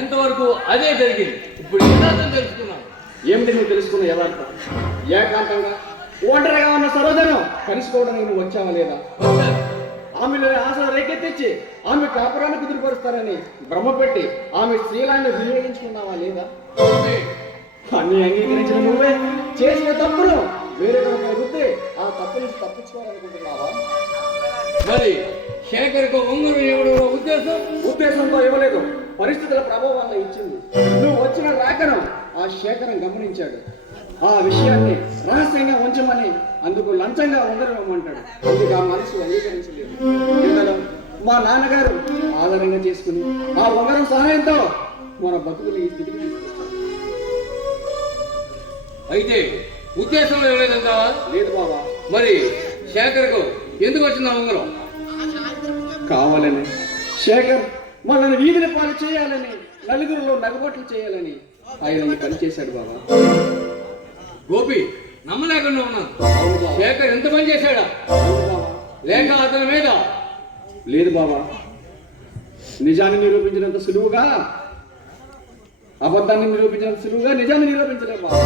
ఇంతవరకు అదే జరిగింది. ఇప్పుడు యథార్థం తెలుసుకున్నాను. ఏమిటి నువ్వు తెలుసుకున్న యథార్థం? ఏకాంతంగా ఒంటరిగా ఉన్న సరోజను కలుసుకోవడానికి నువ్వు వచ్చావా లేదా? ఆమెలో ఆశలు రేకెత్తించి ఆమె కాపురాన్ని కుదిరిపరుస్తారని భ్రమపెట్టి ఆమె శీలాన్ని వినియోగించుకున్నావా లేదా? అన్ని అంగీకరించిన నువ్వే చేసిన తప్పును వేరే వృత్తి ఆ తప్పు నుంచి తప్పించుకోవాలనుకుంటున్నావా? మరి శేఖర్కు ఉంగరం ఇవ్వడం ఉద్దేశంతో ఇవ్వలేదు, పరిస్థితుల ప్రభావాన్ని ఇచ్చింది. నువ్వు వచ్చిన రాకను ఆ శేఖరం గమనించాడు. ఆ విషయాన్ని రహస్యంగా ఉంచమని అందుకు లంచంగా ఉంగరం ఇవ్వమంటాడు. అందుకు ఆ మనసు అంగీకరించలేదు. ఇందులో మా నాన్నగారు ఆధారంగా చేసుకుని ఆ ఉంగరం సహాయంతో మన బతుకుని ఈ స్థితికి తీసుకొస్తాడు. అయితే ఉద్దేశంలో ఇవ్వలేదంతా? లేదు బాబా. మరి శేఖర్కు ఎందుకు వచ్చింది ఉంగరం? కావాలని శేఖర్ మనల్ని వీధిని పాలు చేయాలని, నలుగురిలో నగబొట్లు చేయాలని ఆయన పనిచేశాడు బాబా. గోపి, నమ్మలేకుండా ఉన్నాను. శేఖర్ ఎంత పని చేశాడా? లేక అతని మీద? లేదు బాబా, నిజాన్ని నిరూపించినంత సులువుగా అబద్ధాన్ని నిరూపించినంత సులువుగా నిజాన్ని నిరూపించలేదు బాబా.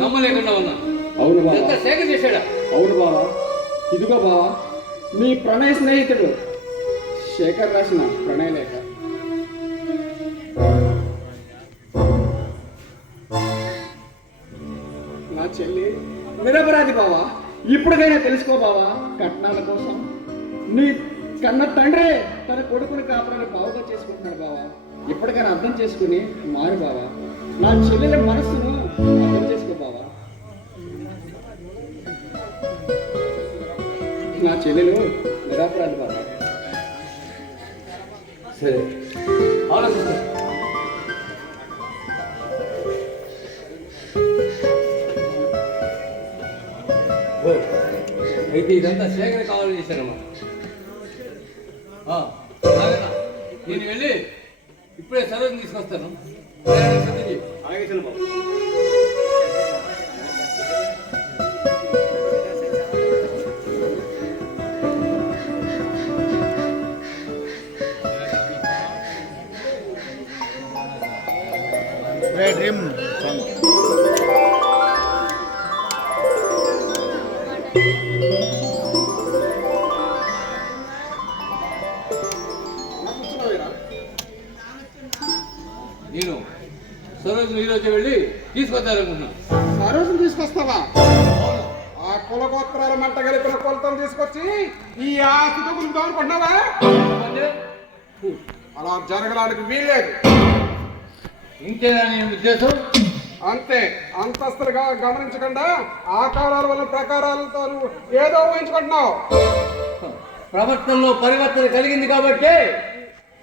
నమ్మలేకుండా ఉన్నాను. అవును బాబా. ఎంత శేఖర్ చేశాడా? అవును బాబా. ఇదిగో బాబా, నీ ప్రణయ స్నేహితుడు శేఖర్ రాసిన ప్రణయ లేఖ. నా చెల్లి నిరపరాధి బావా. ఇప్పటికైనా తెలుసుకో బావా. కట్నాల కోసం నీ కన్న తండ్రి తన కొడుకుని కాపురాన్ని బావుగా చేసుకుంటున్నాడు బావా. ఇప్పటికైనా అర్థం చేసుకుని మారు బావా. నా చెల్లెల మనస్సును అర్థం చేసుకో బావా. నా చెల్లెలు నిరపరాధి బావా. సరే, ఆలోచిస్తా. అయితే ఇదంతా శేఖర్ కావాలి చేశానమ్మా. నేను వెళ్ళి ఇప్పుడే సరోజని తీసుకొస్తాను. అలాగే చెల్లి బాబు. Dream song. నేను సరోజు ఈరోజు వెళ్ళి తీసుకొస్తారనుకున్నా. సరోజుని తీసుకొస్తావా? ఆ కులగోత్రాల మంట కలిపిన కొలతలు తీసుకొచ్చి ఈ ఆస్తితో గురించి అనుకుంటున్నావా? అలా జరగడానికి వీల్లేదు. ఇంకేనా నీ ఉద్దేశం? అంతే. అంతస్తులుగా గమనించకుండా ఆకారాల వల్ల ప్రకారాలతో ఏదో ఊహించుకుంటున్నావు. ప్రవర్తనలో పరివర్తన కలిగింది కాబట్టి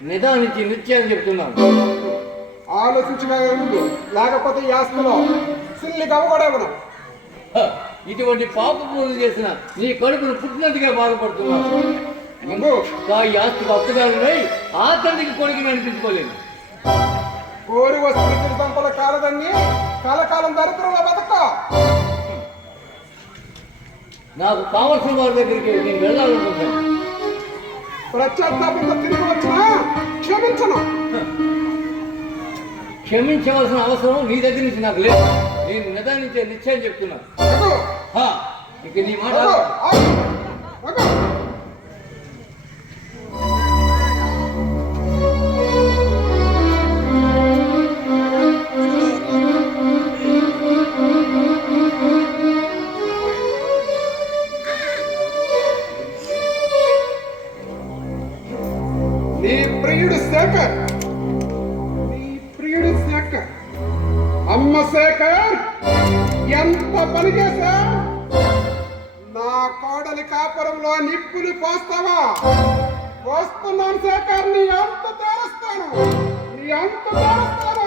నిదానించి నిత్యం చెప్తున్నాను. ఆలోచించగా ముందు, లేకపోతే ఈ ఆస్తిలో సిల్లి గవ్వకూడదు. ఇటువంటి పాప పూజలు చేసిన నీ కడుపును పుట్టినట్టుగా బాధపడుతున్నాను. ఈ ఆస్తికి అప్పుదారులై ఆ తండ్రికి కొడుకుని అనిపించుకోలేదు. కోరి వస్తున్న సంపద కాలదన్ని కాలకాలం దరిద్రంలో బతక. నాకు కావలసిన వారి దగ్గరికి నేను వెళ్ళాలనుకుంటాను. ప్రత్యాత్తాపంతో తిరిగి వచ్చినా క్షమించను. క్షమించవలసిన అవసరం నీ దగ్గర నుంచి నాకు లేదు. నేను నిదానించే నిశ్చయం చెప్తున్నాను. ఇక నీ మాట అమ్మ శేఖర్, ఎంత పని చేశా? నా కోడలి కాపురంలో నిప్పులు పోస్తావా? పోస్తున్నాను శేఖర్, నీ అంత తేరుస్తాను, నీ అంత తేరుస్తాను.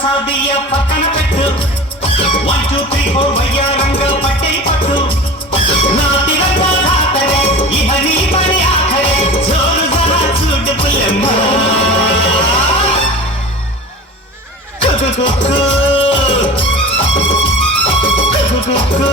సాదియ పక్కన పెట్టు 1 2 3 4 వయ్యారంగా పట్టే పట్టు నా తిరగా రాతరే ఇహ నీ పని ఆఖరే జోరు జరా చూడు పుల్లమ్మ కుకు కుకు కుకు కుకు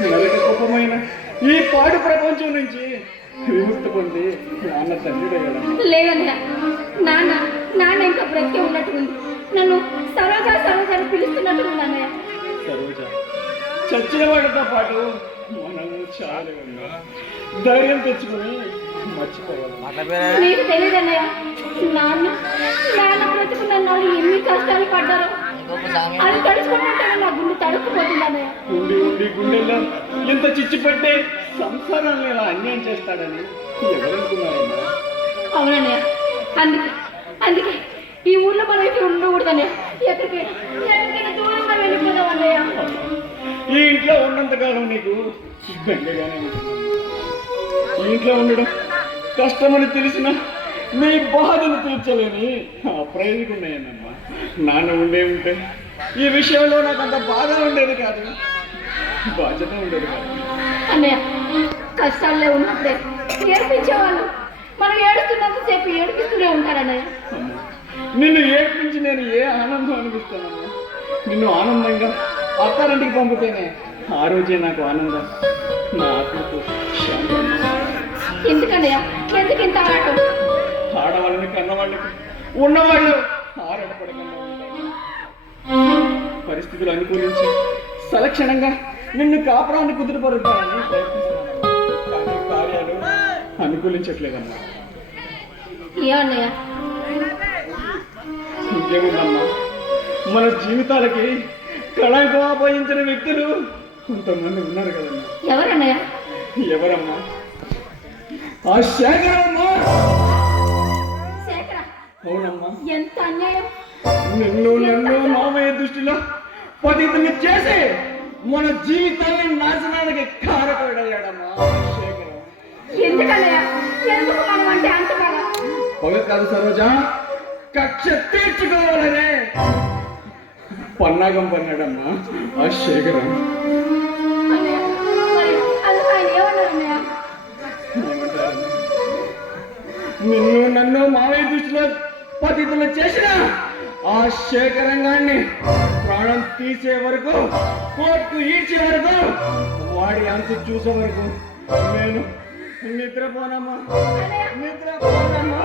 నరక కుప్పమైన ఈ పాడు ప్రపంచం నుంచి విముక్తి పొంది నాన్న తండ్రిడయ్యాడమ్మా. లేదన్నయ్య, నాన్న నాన్న ఇంకా బ్రతికే ఉన్నట్టుంది. నన్ను సరోజా సరోజా అని పిలుస్తున్నట్టుంది అన్నయ్య. సరోజ చచ్చిన వాడితో పాటు మనము చాలా ఉన్నా ధైర్యం తెచ్చుకొని మర్చిపోవాలి. నీకు తెలియదన్నయ్య, నాన్న నాన్న బ్రతుకున్న నాళ్ళు ఎన్ని కష్టాలు పడ్డారో అది తడుచుకుంటుంటే నా గుండె తడుక్కుపోతుంది అన్నయ్య. ఉండి ఉండి గుండెల్లో ఎంత చిచ్చు పట్టే సంసారాన్ని ఇలా అన్యాయం చేస్తాడని ఎవరనుకున్నారమ్మా? అవునన్నయ్య, అందుకే అందుకే ఈ ఊర్లో మనం ఇక్కడ ఉండకూడదన్నయ్య. ఎక్కడికైనా దూరంగా వెళ్ళిపోదాం అన్నయ్య. ఈ ఇంట్లో ఉన్నంతకాలం నీకు బెంగగానే ఉంటుంది. ఈ ఇంట్లో ఉండడం కష్టమని తెలిసిన నీ బాధను తీర్చలేని అప్రయోజకు ఉన్నాయన్నమ్మా. నాన్న ఉండే ఉంటే ఈ విషయంలో నాకు అంత బాధ ఉండేది కాదు, బాధ్యత ఉండేది కాదు. అన్నయ్య, కష్టాల్లో ఉన్నప్పుడే ఏడిపించేవాళ్ళు మనం ఏడుస్తున్నంతసేపు ఏడిపిస్తూనే ఉంటారన్నయ్య. నిన్ను ఏడ్పించి నేను ఏ ఆనందం అనిపిస్తానమ్మా? నిన్ను ఆనందంగా అత్తారింటికి పంపితేనే ఆ రోజే నాకు ఆనందం, నా ఆత్మకు శాంతి. ఎందుకన్నయ్య, ఎందుకు ఇంత ఆడటం? ఆడవాళ్ళని కన్నవాళ్ళకి ఉన్నవాళ్ళు ఆరాటపడకుండా ఉంటారు. పరిస్థితులు అనుకూలించి సలక్షణంగా నిన్ను కాపురాన్ని కుదురుపరుతానని ప్రయత్నిస్తున్నాను, కానీ కార్యాలు అనుకూలించట్లేదమ్మా. ఏమన్నయ్య? ఇంకేముందమ్మా, మన జీవితాలకి కళంకం ఆపాదించిన వ్యక్తులు కొంతమంది ఉన్నారు కదమ్మా. ఎవరన్నయ్య? ఎవరమ్మా? ఆ శేఖరమ్మా. శేఖర? అవునమ్మా. ఎంత అన్యాయం! నన్ను మామయ్య దృష్టిలో పతితులు చేసి మన జీవితాన్ని నాశనానికి కారకుడయ్యాడమ్మా శేఖరం. ఎందుకన్నయ్య, ఎందుకు మనం అంటే అంత బాగా? పొగ కాదు సరోజ, కక్ష తీర్చుకోవాలనే పన్నాగం పన్నాడమ్మా ఆ శేఖరం. అన్నయ్య, మరి అందుకు ఆయన ఏమన్నారు అన్నయ్య? ఏమంటారమ్మా? నన్ను మామయ్య దృష్టిలో పతితులు చేసిన ఆ శేఖరంగాన్ని ప్రాణం తీసే వరకు, కోర్టు ఈడ్చే వరకు, వాడి అంతు చూసే వరకు నేను నిద్రపోనమ్మా, నిద్రపోనమ్మా.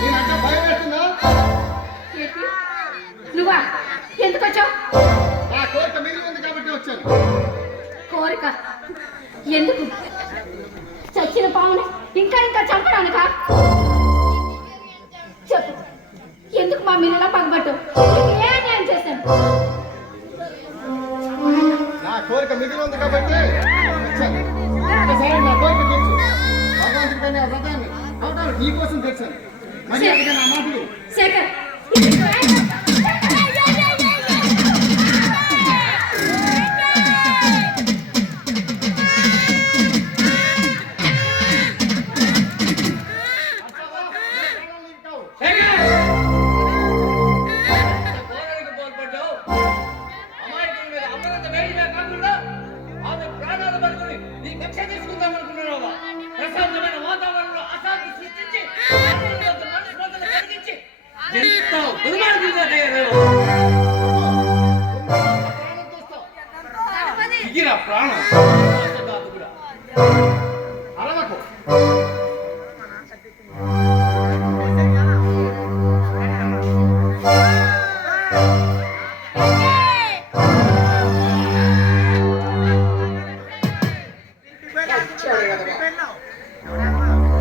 నేనంటే భయం వేస్తుందా? ఏంటి? నువ్వా? ఎందుకు వచ్చావు? నా కోరిక మిగిలి ఉంది కాబట్టి వచ్చాను. కోరిక ఎందుకు? చచ్చిన పాముని ఇంకా ఇంకా చంపడానికా? చెప్పు, ఎందుకు మా మీద ఇలా పగబట్టు? ఏ అన్యాయం చేశాను? నా కోరిక మిగిలి ఉంది కాబట్టి వచ్చాను. ఒకసారి నా కోరిక తీర్చు. భగవంతుడిపైన ఆ వ్రతాన్ని అవతారం నీకోసం తెచ్చాను. మరి అందుకే నా మాటలు శేఖర్, ప్రాణం అరవకు.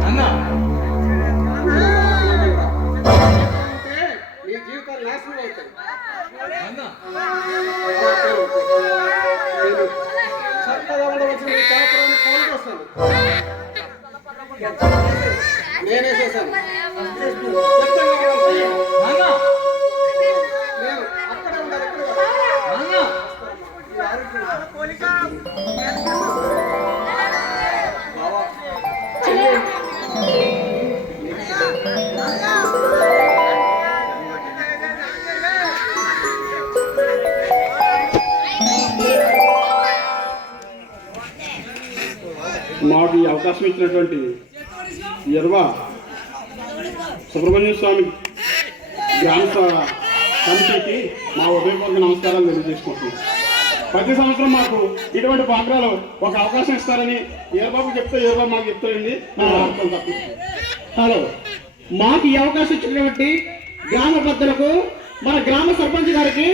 అన్నా నీ జీవితాలు నాశనం అవుతాయి. అన్నా నేను చక్కగా ఉండవలసిన ఈ కాపురాన్ని కోరుకొస్తాను. నేనే చేశాను. చక్కగా ఉండవలసిన అన్నా నేను అక్కడే ఉండాలి. ఎక్కడ కాదు. అన్నా బావా, మాకు ఈ అవకాశం ఇచ్చినటువంటి ఎర్వా సుబ్రహ్మణ్య స్వామి గ్రామ కమిటీకి మా ఉదయపూర్వక నమస్కారాలు తెలియజేసుకుంటున్నాం. ప్రతి సంవత్సరం మాకు ఇటువంటి ప్రోగ్రాలు ఒక అవకాశం ఇస్తారని ఏర్బాబు చెప్తే ఏర్బాబు మాకు చెప్తారండి. హలో, మాకు ఈ అవకాశం ఇచ్చినటువంటి గ్రామ పెద్దలకు మన గ్రామ సర్పంచ్ గారికి